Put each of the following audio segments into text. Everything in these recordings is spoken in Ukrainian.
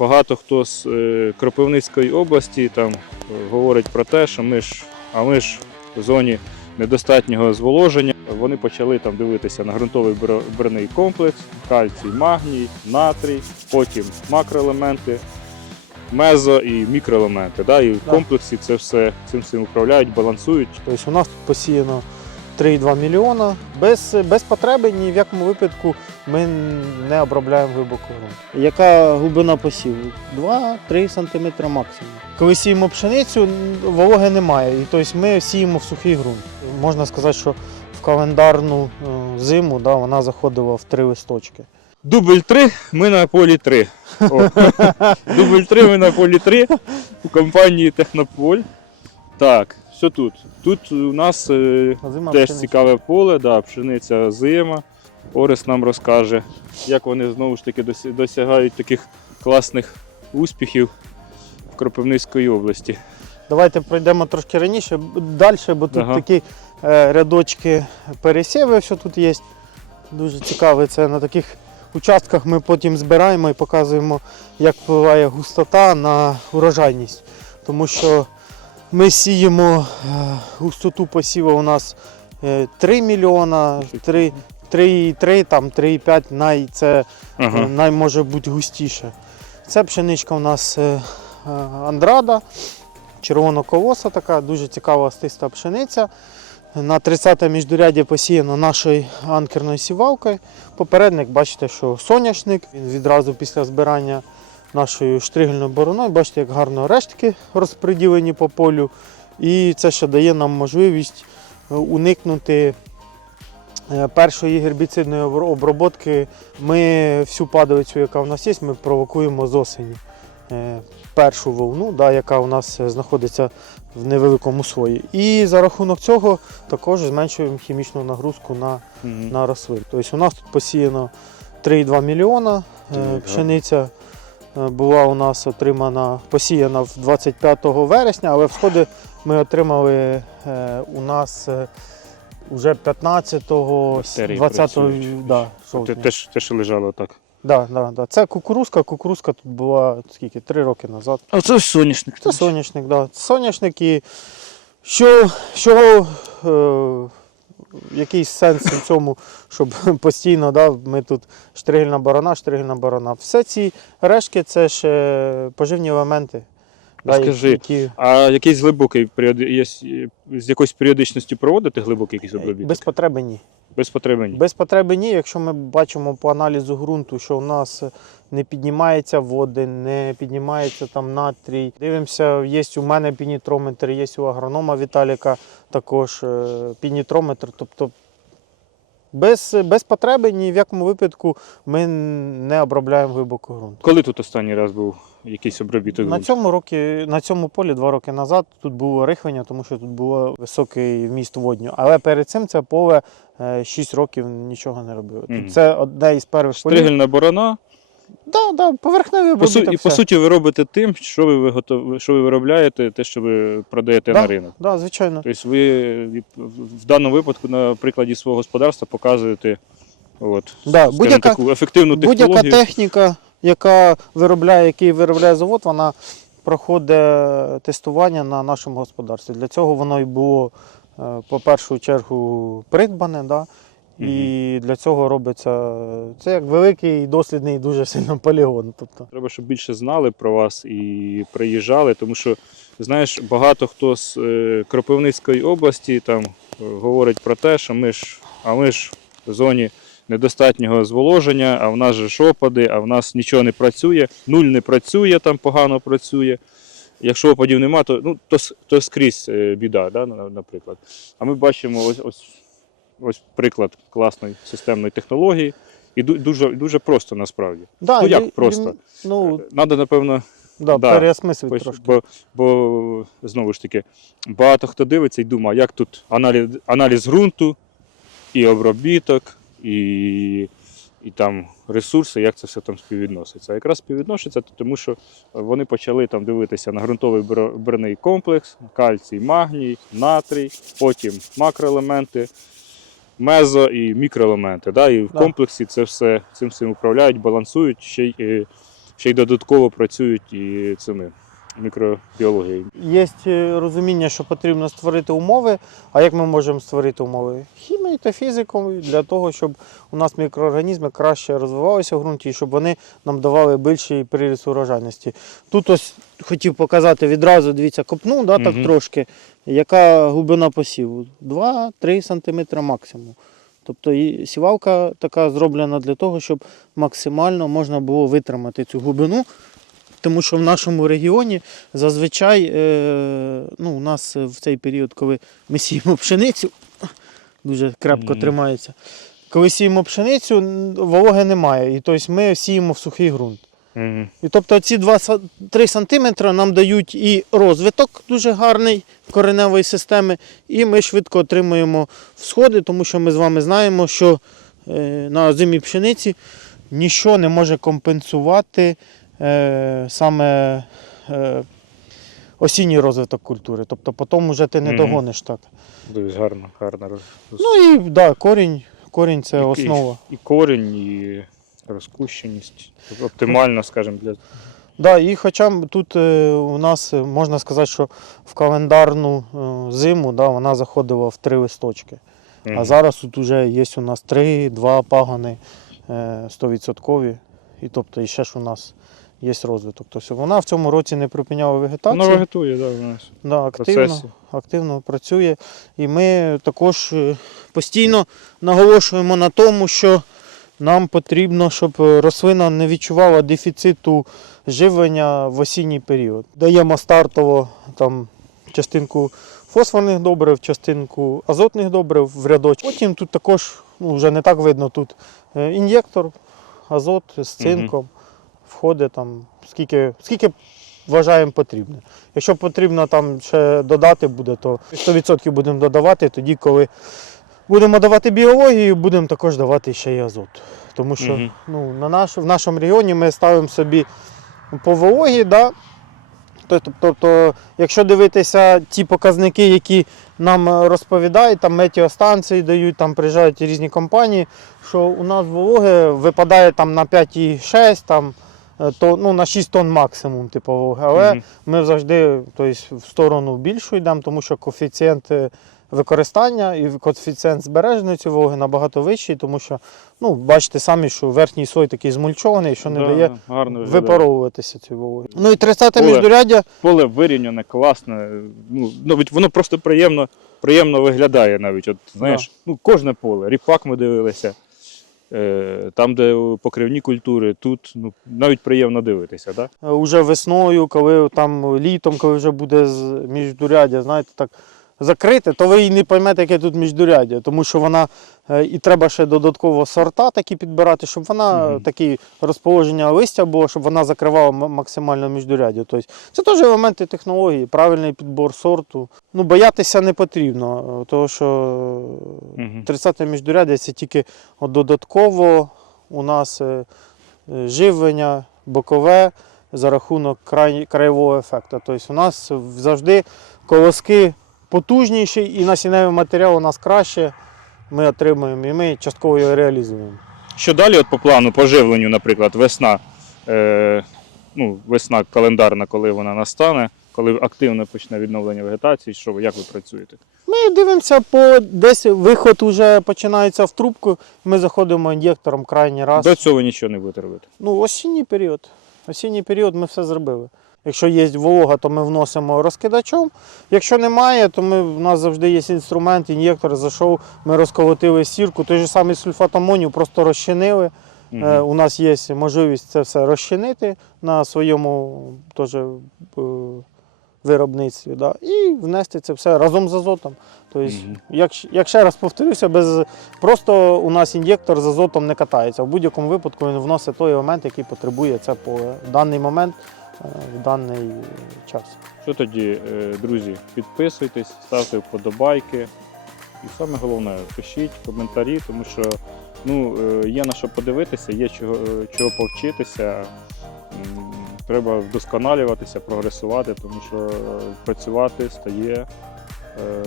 Багато хто з е, Кропивницької області там е, говорить про те, що ми ж, а ми ж в зоні недостатнього зволоження. Вони почали там дивитися на ґрунтовий броний комплекс, кальцій, магній, натрій, потім макроелементи, мезо і мікроелементи. Да? І в комплексі це все цим всім управляють, балансують. Тобто у нас тут посіяно 3,2 мільйона. Без, без потреби ні в якому випадку ми не обробляємо глибоко ґрунт. Яка глибина посіву? 2-3 см максимум. Коли сіємо пшеницю, вологи немає. І тобто ми сіємо в сухий ґрунт. Можна сказати, що в календарну е, зиму да, вона заходила в три листочки. Дубль 3, ми на полі 3. О. Дубль 3, ми на полі 3 у компанії Технополь. Так, що тут? Тут у нас е, Зима теж пшениця. цікаве поле, да, пшениця зима. Орес нам розкаже, як вони знову ж таки досягають таких класних успіхів в Кропивницької області. Давайте пройдемо трошки раніше, далі, бо тут Ага. такі е, рядочки пересіви, що тут є. Дуже цікаве. Це на таких участках ми потім збираємо і показуємо, як впливає густота на урожайність. Тому що ми сіємо е, густоту посіву у нас е, 3 мільйона, 3, 3,3, там 3,5 най, це. Е, най може бути густіше. Це пшеничка у нас е, е, Андрада, червоноколоса така, дуже цікава остиста пшениця. На 30-те міждуряддя посіяно нашою анкерною сівалкою. Попередник, бачите, що соняшник. Він відразу після збирання нашою штригельною бороною, бачите, як гарно рештки розподілені по полю. І це ще дає нам можливість уникнути першої гербіцидної обр- обробітки ми всю падалицю, яка в нас є, ми провокуємо з осені. Е, Першу волну, да, яка у нас е, знаходиться в невеликому слої. І за рахунок цього також зменшуємо хімічну нагрузку на, Мгм. на рослин. Тобто у нас тут посіяно 3,2 мільйона. Е. Пшениця е, була у нас отримана, посіяна в 25 вересня, але всходи ми отримали е, у нас е, уже 15-го, Бактерії 20-го працюють. да, Те, жовтня. те, ж- те, що лежало так. Да, да, да. Це кукурузка. Кукурузка тут була скільки? Три роки назад. А це соняшник. Це соняшник, да. Соняшник і що, що е, якийсь сенс у цьому, щоб постійно да, ми тут штригельна борона, штригельна борона. Все ці решки це ж е, поживні елементи. Да, Скажи, які А якийсь глибокий період, з якоюсь періодичністю проводити глибокий якийсь обробіток? без потреби ні. Без потреби ні. Без потреби ні. Якщо ми бачимо по аналізу ґрунту, що у нас не піднімається води, не піднімається там натрій. Дивимося, є у мене пінітрометр, є у агронома Віталіка також е, пінітрометр. Тобто без, без потреби ні в якому випадку ми не обробляємо глибоко ґрунт. Коли тут останній раз був якийсь обробіток? На цьому році, на цьому полі два роки назад тут було рихлення, тому що тут було високий вміст водню. Але перед цим це поле 6 років нічого не робило. Мгм. Тут це одне із перших полів. Стригельна борона. Да, да, поверхневий По, су... І по суті, ви робите тим, що ви, виготов... що ви виробляєте, те, що ви продаєте Да. на ринок. Да, звичайно. Тобто ви в даному випадку на прикладі свого господарства показуєте от, Да, будь-яка- таку ефективну Будь-яка техніка, яка виробляє, який виробляє завод, вона проходить тестування на нашому господарстві. Для цього воно і було е, по першу чергу придбане. Да? І для цього робиться це як великий дослідний дуже сильно полігон. Тобто, Треба, щоб більше знали про вас і приїжджали, тому що, знаєш, багато хто з е, Кропивницької області там е, говорить про те, що ми ж, а ми ж в зоні недостатнього зволоження, а в нас же ж опади, а в нас нічого не працює, нуль не працює, там погано працює. Якщо опадів нема, то, ну, то, то скрізь е, біда, да, наприклад. А ми бачимо ось, ось, ось приклад класної системної технології. І дуже, дуже просто насправді. да, Ну, як і- просто? Ну, Надо, напевно, да, да. переосмислити трошки. Бо, бо знову ж таки, багато хто дивиться і думає, як тут аналіз, аналіз ґрунту, і обробіток, і, і там ресурси, як це все там співвідноситься. А якраз співвідноситься, тому що вони почали там дивитися на ґрунтовий бро- комплекс, кальцій, магній, натрій, потім макроелементи, мезо і мікроелементи. Да? І в Да. комплексі це все цим всім управляють, балансують ще й. е, ще й додатково працюють і цими мікробіологією. Є е, розуміння, що потрібно створити умови. А як ми можемо створити умови? Хімією та фізикою для того, щоб у нас мікроорганізми краще розвивалися в ґрунті і щоб вони нам давали більший приріст урожайності. Тут ось хотів показати відразу, дивіться, копну, да, так Мгм. трошки, яка глибина посіву? 2-3 см максимум. Тобто і сівалка така зроблена для того, щоб максимально можна було витримати цю глибину. Тому що в нашому регіоні зазвичай е, ну, у нас в цей період, коли ми сіємо пшеницю, дуже крепко тримається. Коли сіємо пшеницю, вологи немає. І тобто ми сіємо в сухий ґрунт. Угу. І тобто ці 2-3 см нам дають і розвиток дуже гарний кореневої системи, і ми швидко отримуємо всходи, тому що ми з вами знаємо, що е, на озимій пшениці нічого не може компенсувати саме е, осінній розвиток культури. Тобто потім вже ти не догониш так. Дуже гарно, гарно. роз- роз- Ну і да, корінь, корінь це І- основа. І корінь, і розкущеність. Оптимально, скажімо, для Да, і хоча б тут е, у нас е, можна сказати, що в календарну е, зиму да, вона заходила в три листочки. А Мгм. зараз тут вже є у нас три, два пагани е, 100%. І тобто і ще ж у нас є розвиток. Тобто вона в цьому році не припиняла вегетацію. Воно вегетує, да, у нас. Да, активно, процесі. активно працює. І ми також е, постійно наголошуємо на тому, що нам потрібно, щоб рослина не відчувала дефіциту живлення в осінній період. Даємо стартово там, частинку фосфорних добрив, частинку азотних добрив в рядочок. Потім тут також ну, вже не так видно тут е, ін'єктор, азот з цинком. Входить там, скільки, скільки вважаємо потрібно. Якщо потрібно там ще додати буде, то 100% будемо додавати тоді, коли будемо давати біологію, будемо також давати ще й азот. Тому що Мгм. ну, на наш, в нашому регіоні ми ставимо собі по вологі, да? Тобто, тобто, якщо дивитися ті показники, які нам розповідають, там метеостанції дають, там приїжджають різні компанії, що у нас вологи випадає там на 5,6, там, то, ну, на 6 тонн максимум, типу, вологи. Але Мгм. ми завжди тобто, в сторону більшу йдемо, тому що коефіцієнт е, використання і коефіцієнт збереженості вологи набагато вищий, тому що, ну, бачите самі, що верхній слой такий змульчований, що не Да, дає гарно виглядає. випаровуватися цієї вологи. Ну і 30 Поле. міждуряддя, Поле вирівняне, класне. Ну, навіть воно просто приємно, приємно виглядає навіть. От, знаєш, ну, кожне поле. Ріпак ми дивилися. Е, там, де покривні культури, тут ну, навіть приємно дивитися. Да? е, уже весною, коли там літом, коли вже буде з міждурядя, знаєте, так закрите, то ви і не поймете, яке тут міждуряддя, тому що вона е, і треба ще додатково сорта такі підбирати, щоб вона Мгм. такі розположення листя було, щоб вона закривала максимально міждуряддя. Тобто це теж елементи технології, правильний підбор сорту. Ну, боятися не потрібно, е, тому що Мгм. 30 міждуряддя це тільки додатково у нас е, живлення бокове за рахунок край, краєвого ефекту. Тобто у нас завжди колоски потужніші і насінневий матеріал у нас краще. Ми отримуємо і ми частково його реалізуємо. Що далі от по плану, по живленню, наприклад, весна, е, ну, весна календарна, коли вона настане, коли активно почне відновлення вегетації, що як ви працюєте? Ми дивимося по десь виход вже починається в трубку. Ми заходимо ін'єктором крайній раз. До цього нічого не будете робити. Ну, осінній період. Осінній період ми все зробили. Якщо є волога, то ми вносимо розкидачом. Якщо немає, то ми, у нас завжди є інструмент, ін'єктор зайшов, ми розколотили сірку. Той же самий сульфат амонію просто розчинили. Е, у нас є можливість це все розчинити на своєму теж, е, виробництві. Да? І внести це все разом з азотом. Тобто, Мгм. як, як ще раз повторюся, без, просто у нас ін'єктор з азотом не катається. В будь-якому випадку він вносить той елемент, який потребує це в даний момент, в даний час. Що тоді, е, друзі, підписуйтесь, ставте вподобайки. І саме головне, пишіть коментарі, тому що ну, е, є на що подивитися, є чого, е, чого повчитися. Треба вдосконалюватися, прогресувати, тому що е, працювати стає, е,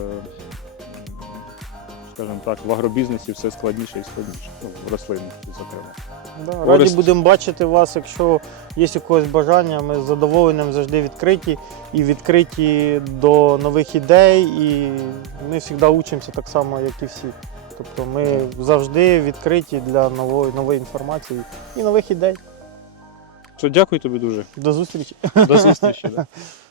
скажімо так, в агробізнесі все складніше і складніше, ну, в рослинності, зокрема. Да, раді Орест. будемо бачити вас, якщо є у когось бажання. Ми з задоволенням завжди відкриті і відкриті до нових ідей. І ми завжди учимося так само, як і всі. Тобто ми завжди відкриті для нової, нової інформації і нових ідей. Що, дякую тобі дуже. До зустрічі! До зустрічі. Да.